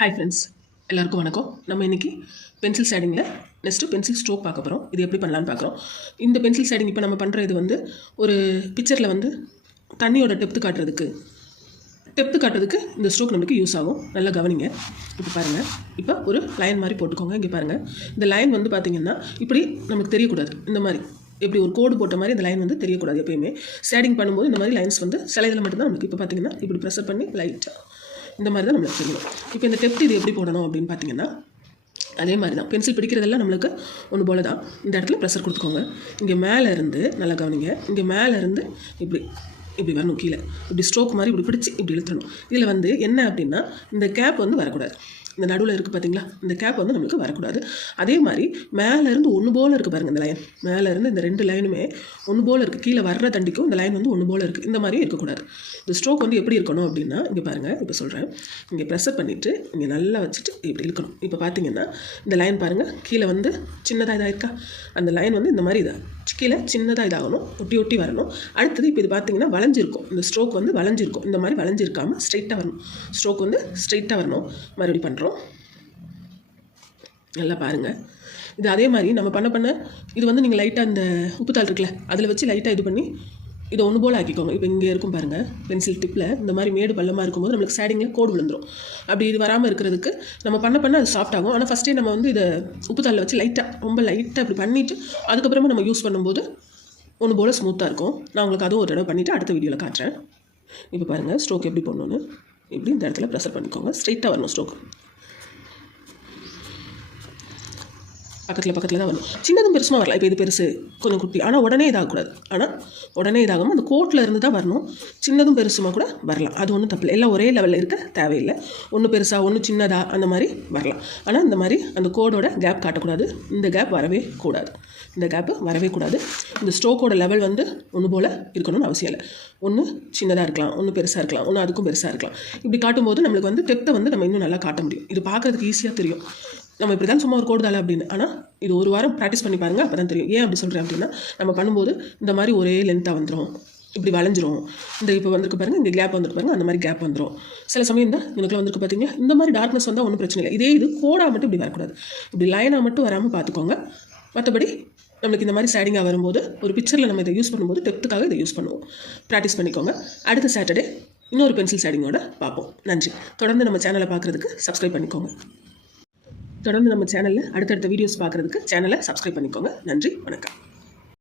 Hi friends, எல்லாருக்கும் வணக்கம். நம்ம இன்றைக்கி பென்சில் ஷேடிங்கில் நெக்ஸ்ட்டு பென்சில் ஸ்ட்ரோக் பார்க்க போகிறோம். இது எப்படி பண்ணலான்னு பார்க்குறோம். இந்த பென்சில் ஷேடிங் இப்போ நம்ம பண்ணுற இது வந்து ஒரு பிக்சரில் வந்து தண்ணியோட டெப்த்து காட்டுறதுக்கு இந்த ஸ்ட்ரோக் நமக்கு யூஸ் ஆகும். நல்லா கவனிங்க. இப்போ பாருங்கள், இப்போ ஒரு லைன் மாதிரி போட்டுக்கோங்க. இங்கே பாருங்கள், இந்த லைன் வந்து பார்த்திங்கன்னா இப்படி நமக்கு தெரியக்கூடாது. இந்த மாதிரி எப்படி ஒரு கோடு போட்ட மாதிரி இந்த லைன் வந்து தெரியக்கூடாது. எப்பயுமே ஷேடிங் பண்ணும்போது இந்த மாதிரி லைன்ஸ் வந்து சில இதில் மட்டும்தான் நமக்கு இப்போ பார்த்திங்கன்னா இப்படி ப்ரெஷர் பண்ணி லைட்டாக இந்த மாதிரி தான் நம்மளுக்கு தெரியணும். இப்போ இந்த டெப்த் இது எப்படி போடணும் அப்படின்னு பார்த்தீங்கன்னா அதே மாதிரி தான். பென்சில் பிடிக்கிறதெல்லாம் நம்மளுக்கு ஒன்று போல தான். இந்த இடத்துல ப்ரெஷர் கொடுத்துக்கோங்க. இங்கே மேலே இருந்து நல்லா கவனிங்க. இங்கே மேலே இருந்து இப்படி வரணும். கீழே இப்படி ஸ்ட்ரோக் மாதிரி இப்படி பிடிச்சி இப்படி இழுத்துடணும். இதில் வந்து என்ன அப்படின்னா இந்த கேப் வந்து வரக்கூடாது. இந்த நடுவில் இருக்குது பார்த்தீங்களா, இந்த கேப் வந்து நம்மளுக்கு வரக்கூடாது. அதே மாதிரி மேலேருந்து ஒன்று போல் இருக்குது பாருங்கள். இந்த லைன் மேலேருந்து இந்த ரெண்டு லைனுமே ஒன்று போல் இருக்குது. கீழே வர்ற தண்டிக்கும் இந்த லைன் வந்து ஒன்று போல் இருக்குது. இந்த மாதிரியும் இருக்கக்கூடாது. இந்த ஸ்ட்ரோக் வந்து எப்படி இருக்கணும் அப்படின்னா இங்கே பாருங்கள். இப்போ சொல்கிறேன், இங்கே ப்ரெஷர் பண்ணிவிட்டு இங்கே நல்லா வச்சுட்டு இப்படி இழுக்கணும். இப்போ பார்த்தீங்கன்னா இந்த லைன் பாருங்கள், கீழே வந்து சின்னதாக இதாகிருக்கா, அந்த லைன் வந்து இந்த மாதிரி கீழே சின்னதாக இதாகணும், ஒட்டி வரணும். அடுத்தது இப்போ இது பார்த்தீங்கன்னா வளைஞ்சிருக்கும். இந்த ஸ்ட்ரோக் வந்து வளைஞ்சிருக்கும். இந்த மாதிரி வளைஞ்சிருக்காமல் ஸ்ட்ரைட்டாக வரணும். ஸ்ட்ரோக் வந்து ஸ்ட்ரைட்டாக வரணும். மறுபடியும் பண்ணுறோம். நல்லா பாருங்கள். இது அதே மாதிரி நம்ம பண்ண இது வந்து நீங்கள் லைட்டாக இந்த உப்புத்தாள் இருக்குல்ல, அதில் வச்சு லைட்டாக இது பண்ணி இதை ஒன்று போல் ஆக்கிக்கோங்க. இப்போ இங்கே இருக்கும் பாருங்கள், பென்சில் டிப்பில் இந்த மாதிரி மேடு பள்ளமாக இருக்கும்போது நம்மளுக்கு ஷேடிங்கில் கோடு விழுந்துடும். அப்படி இது வராமல் இருக்கிறதுக்கு நம்ம பண்ண அது சாஃப்ட் ஆகும். ஆனால் ஃபஸ்ட்டே நம்ம வந்து இதை உப்புத்தாளில் வச்சு ரொம்ப லைட்டாக இப்படி பண்ணிவிட்டு அதுக்கப்புறமா நம்ம யூஸ் பண்ணும்போது ஒன்று போல் ஸ்மூத்தாக இருக்கும். நான் உங்களுக்கு அதுவும் ஒரு தடவை பண்ணிவிட்டு அடுத்த வீடியோவில் காட்டுறேன். இப்போ பாருங்கள், ஸ்ட்ரோக் எப்படி பண்ணணுன்னு இப்படி இந்த இடத்துல ப்ரெஷர் பண்ணிக்கோங்க. ஸ்ட்ரைட்டாக வரணும் ஸ்ட்ரோக். பக்கத்தில் தான் வரும். சின்னதும் பெருசுமாக வரலாம். இப்போ இது பெருசு கொஞ்சம் குட்டி, ஆனால் உடனே இதாகக்கூடாது. உடனே இதாகாமல் அந்த கோட்டில் இருந்து தான் வரணும். சின்னதும் பெருசுமாக கூட வரலாம். அது ஒன்றும் தப்பில்லை. எல்லாம் ஒரே லெவலில் இருக்க தேவையில்லை. ஒன்று பெருசாக ஒன்று சின்னதாக அந்த மாதிரி வரலாம். ஆனால் இந்த மாதிரி அந்த கோடோட கேப் காட்டக்கூடாது. இந்த கேப் வரவே கூடாது. இந்த ஸ்ட்ரோக்கோட லெவல் வந்து ஒன்று போல் இருக்கணும்னு அவசியம் இல்லை. ஒன்று சின்னதாக இருக்கலாம், ஒன்று பெருசாக இருக்கலாம், ஒன்று அதுக்கும் பெருசாக இருக்கலாம். இப்படி காட்டும்போது நம்மளுக்கு வந்து டெப்த்தை வந்து நம்ம இன்னும் நல்லா காட்ட முடியும். இது பார்க்குறதுக்கு ஈஸியாக தெரியும். நம்ம இப்படி தான் சும்மா ஒரு கோடு தாளை அப்படின்னு. ஆனால் இது ஒரு வாரம் ப்ராக்டிஸ் பண்ணி பாருங்கள், அப்போ தான் தெரியும். ஏன் அப்படி சொல்கிறேன் அப்படின்னா நம்ம பண்ணும்போது இந்த மாதிரி ஒரே லென்த்தாக வந்துடும், இப்படி வளைஞ்சிரும். இந்த இப்போ வந்துருக்கு பாருங்கள், இந்த கேப் வந்துருக்கு பாருங்கள், அந்த மாதிரி கேப் வந்துடும். சில சமயம் தான் எனக்குலாம் வந்துருக்கு பார்த்தீங்களா, இந்த மாதிரி டார்க்னஸ் வந்தால் ஒன்றும் பிரச்சனை இல்லை. இது கோடாக மட்டும் இப்படி வரக்கூடாது. இப்படி லைனாக மட்டும் வராமல் பார்த்துக்கோங்க. மற்றபடி நம்மளுக்கு இந்த மாதிரி ஷேடிங்காக வரும்போது ஒரு பிக்சரில் நம்ம இதை யூஸ் பண்ணும்போது டெப்த்துக்காக இதை யூஸ் பண்ணுவோம். ப்ராக்டிஸ் பண்ணிக்கோங்க. அடுத்த சாட்டர்டே இன்னொரு பென்சில் ஷேடிங்கோட பார்ப்போம். நன்றி. தொடர்ந்து நம்ம சேனலை பார்க்குறதுக்கு சப்ஸ்கிரைப் பண்ணிக்கோங்க. தொடர்ந்து நம்ம சேனலில் அடுத்தடுத்த வீடியோஸ் பார்க்குறதுக்கு சேனலை சப்ஸ்கிரைப் பண்ணிக்கோங்க. நன்றி, வணக்கம்.